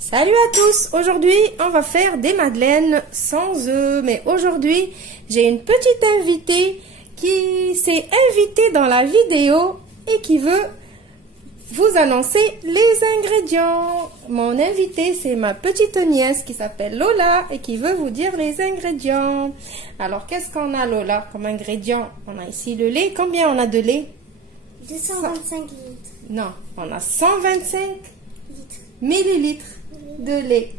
Salut à tous! Aujourd'hui, on va faire des madeleines sans œufs. Mais aujourd'hui, j'ai une petite invitée qui s'est invitée dans la vidéo et qui veut vous annoncer les ingrédients. Mon invitée, c'est ma petite nièce qui s'appelle Lola et qui veut vous dire les ingrédients. Alors, qu'est-ce qu'on a, Lola, comme ingrédients? On a ici le lait. Combien on a de lait? 225 litres. Non, on a 125 millilitres de lait.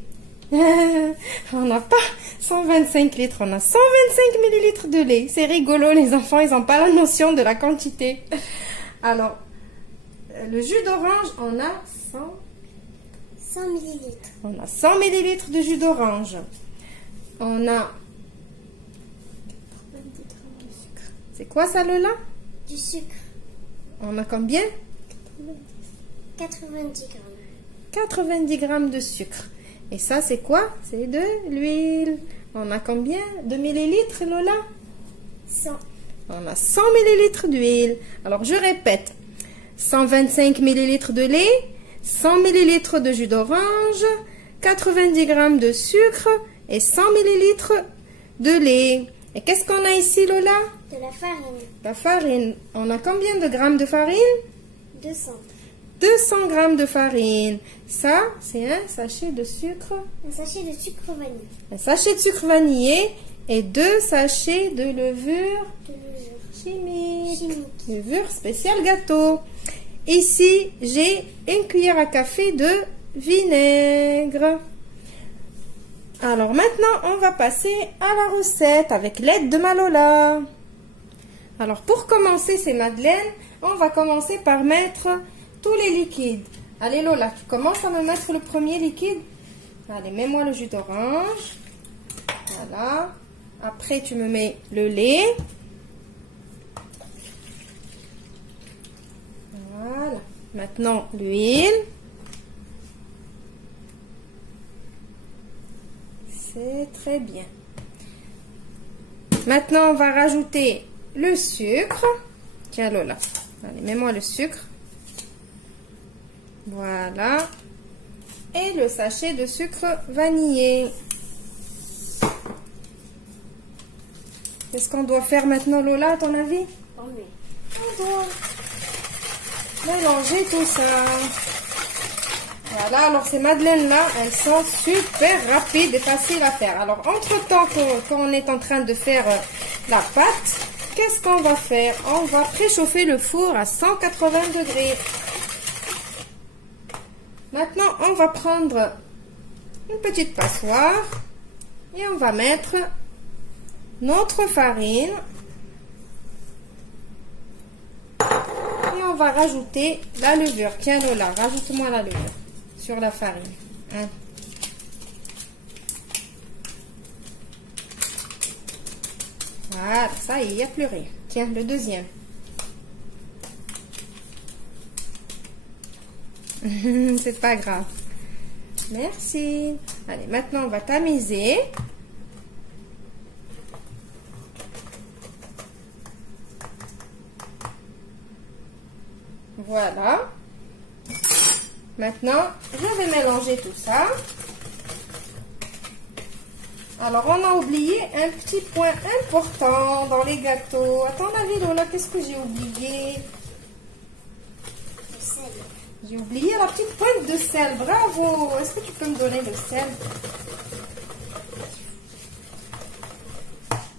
On n'a pas 125 litres, on a 125 millilitres de lait. C'est rigolo, les enfants, ils n'ont pas la notion de la quantité. Alors, le jus d'orange, on a 100 millilitres. On a 100 millilitres de jus d'orange. On a... C'est quoi ça, Lola? Du sucre. On a combien? 90 grammes. 90 grammes de sucre. Et ça, c'est quoi? C'est de l'huile. On a combien de millilitres, Lola? 100. On a 100 millilitres d'huile. Alors, je répète. 125 millilitres de lait, 100 millilitres de jus d'orange, 90 grammes de sucre et 100 millilitres de lait. Et qu'est-ce qu'on a ici, Lola? De la farine. La farine. On a combien de grammes de farine? 200. 200 grammes de farine. Ça, c'est un sachet de sucre. Un sachet de sucre vanillé. Un sachet de sucre vanillé et 2 sachets de levure De levure. chimique. Levure spéciale gâteau. Ici, j'ai une cuillère à café de vinaigre. Alors maintenant, on va passer à la recette avec l'aide de ma Lola. Alors pour commencer ces madeleines, on va commencer par mettre tous les liquides. Allez Lola, tu commences à me mettre le premier liquide. Allez, mets-moi le jus d'orange. Voilà. Après, tu me mets le lait. Voilà. Maintenant, l'huile. C'est très bien. Maintenant, on va rajouter le sucre. Tiens Lola. Allez, mets-moi le sucre. Voilà. Et le sachet de sucre vanillé. Qu'est-ce qu'on doit faire maintenant, Lola, à ton avis? On doit mélanger tout ça. Voilà, alors ces madeleines-là, elles sont super rapides et faciles à faire. Alors, entre-temps, quand on est en train de faire la pâte, qu'est-ce qu'on va faire? On va préchauffer le four à 180 degrés. Maintenant, on va prendre une petite passoire et on va mettre notre farine et on va rajouter la levure. Tiens Lola, rajoute-moi la levure sur la farine. Hein. Voilà, ça y est, il n'y a plus rien. Tiens, le deuxième. C'est pas grave. Merci. Allez, maintenant on va tamiser. Voilà. Maintenant, je vais mélanger tout ça. Alors, on a oublié un petit point important dans les gâteaux. À ton avis, Lola, qu'est-ce que j'ai oublié? Le sel. J'ai oublié la petite pointe de sel. Bravo! Est-ce que tu peux me donner le sel?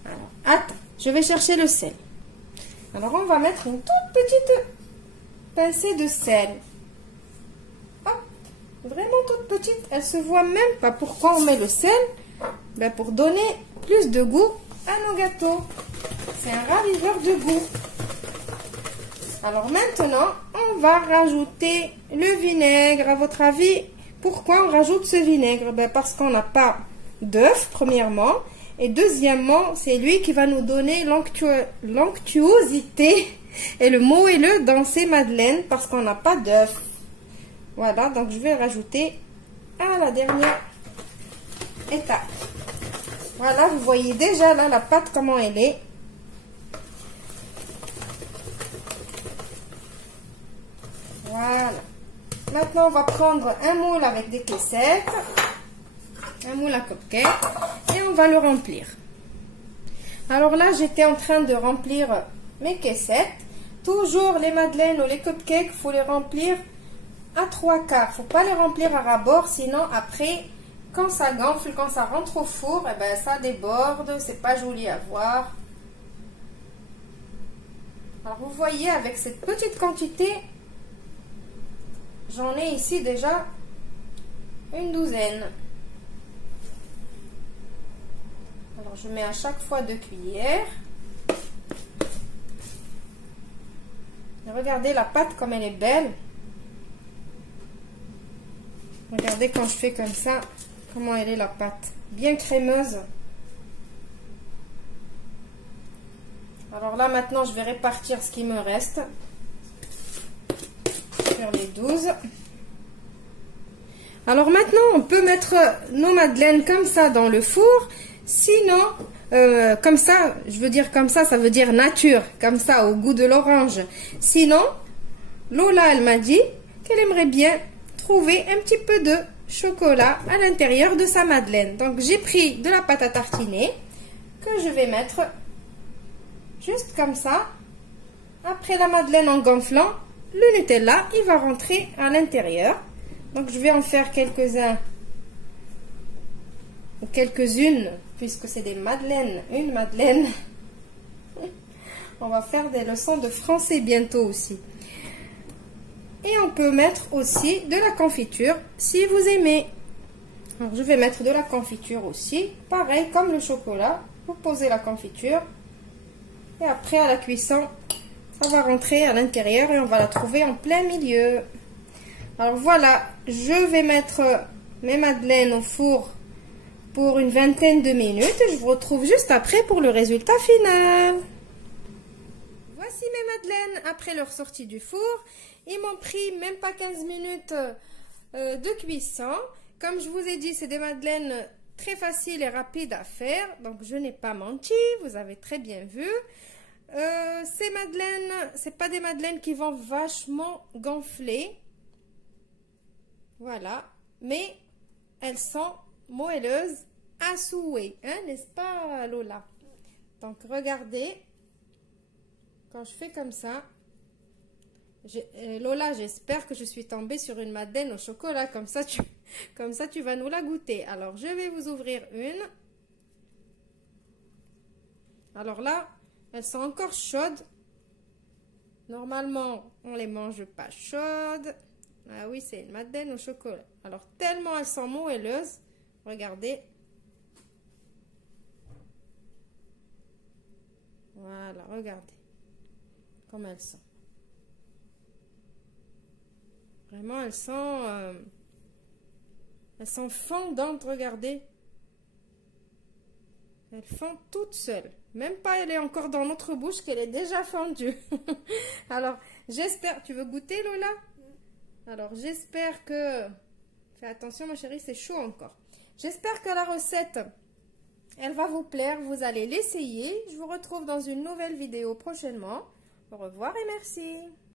Alors, attends, je vais chercher le sel. Alors, on va mettre une toute petite pincée de sel. Hop, vraiment toute petite. Elle se voit même pas. Pourquoi on met le sel? Ben, pour donner plus de goût à nos gâteaux. C'est un raviveur de goût. Alors maintenant, on va rajouter le vinaigre. À votre avis, pourquoi on rajoute ce vinaigre? Ben parce qu'on n'a pas d'œuf, premièrement. Et deuxièmement, c'est lui qui va nous donner l'onctuosité et le moelleux dans ces madeleines parce qu'on n'a pas d'œuf. Voilà, donc je vais rajouter à la dernière étape. Voilà, vous voyez déjà là la pâte comment elle est. Voilà. Maintenant, on va prendre un moule avec des caissettes, un moule à cupcake, et on va le remplir. Alors là, j'étais en train de remplir mes caissettes. Toujours les madeleines ou les cupcakes, il faut les remplir à 3/4. Il ne faut pas les remplir à ras-bord, sinon après, quand ça gonfle, quand ça rentre au four, eh ben, ça déborde, c'est pas joli à voir. Alors vous voyez, avec cette petite quantité, j'en ai ici déjà une douzaine. Alors je mets à chaque fois 2 cuillères. Et regardez la pâte comme elle est belle. Regardez quand je fais comme ça, comment elle est la pâte. Bien crémeuse. Alors là maintenant je vais répartir ce qui me reste sur les 12. Alors maintenant on peut mettre nos madeleines comme ça dans le four. Sinon, comme ça, je veux dire comme ça veut dire nature, comme ça, au goût de l'orange. Sinon, Lola, elle m'a dit qu'elle aimerait bien trouver un petit peu de chocolat à l'intérieur de sa madeleine. Donc, j'ai pris de la pâte à tartiner que je vais mettre juste comme ça. Après la madeleine en gonflant, le Nutella, il va rentrer à l'intérieur. Donc, je vais en faire quelques-uns ou quelques-unes, puisque c'est des madeleines, une madeleine. On va faire des leçons de français bientôt aussi. Et on peut mettre aussi de la confiture si vous aimez. Alors, je vais mettre de la confiture aussi. Pareil, comme le chocolat, vous posez la confiture. Et après, à la cuisson, ça va rentrer à l'intérieur et on va la trouver en plein milieu. Alors voilà, je vais mettre mes madeleines au four pour une vingtaine de minutes et je vous retrouve juste après pour le résultat final. Voici mes madeleines après leur sortie du four. Ils m'ont pris même pas 15 minutes de cuisson. Comme je vous ai dit, c'est des madeleines très faciles et rapides à faire. Donc je n'ai pas menti, vous avez très bien vu. Ces madeleines, c'est pas des madeleines qui vont vachement gonfler. Voilà. Mais elles sont moelleuses à souhait, hein, n'est-ce pas Lola? Donc regardez, quand je fais comme ça, Lola, j'espère que je suis tombée sur une madeleine au chocolat, comme ça tu vas nous la goûter. Alors je vais vous ouvrir une. Alors là, elles sont encore chaudes. Normalement, on les mange pas chaudes. Ah oui, c'est une madeleine au chocolat. Alors tellement elles sont moelleuses, regardez. Voilà, regardez comme elles sont. Vraiment, elles sont fondantes, regardez. Elles fondent toutes seules. Même pas, elle est encore dans notre bouche qu'elle est déjà fondue. Alors, j'espère... Tu veux goûter, Lola? Alors, j'espère que... Fais attention, ma chérie, c'est chaud encore. J'espère que la recette... Elle va vous plaire, vous allez l'essayer. Je vous retrouve dans une nouvelle vidéo prochainement. Au revoir et merci.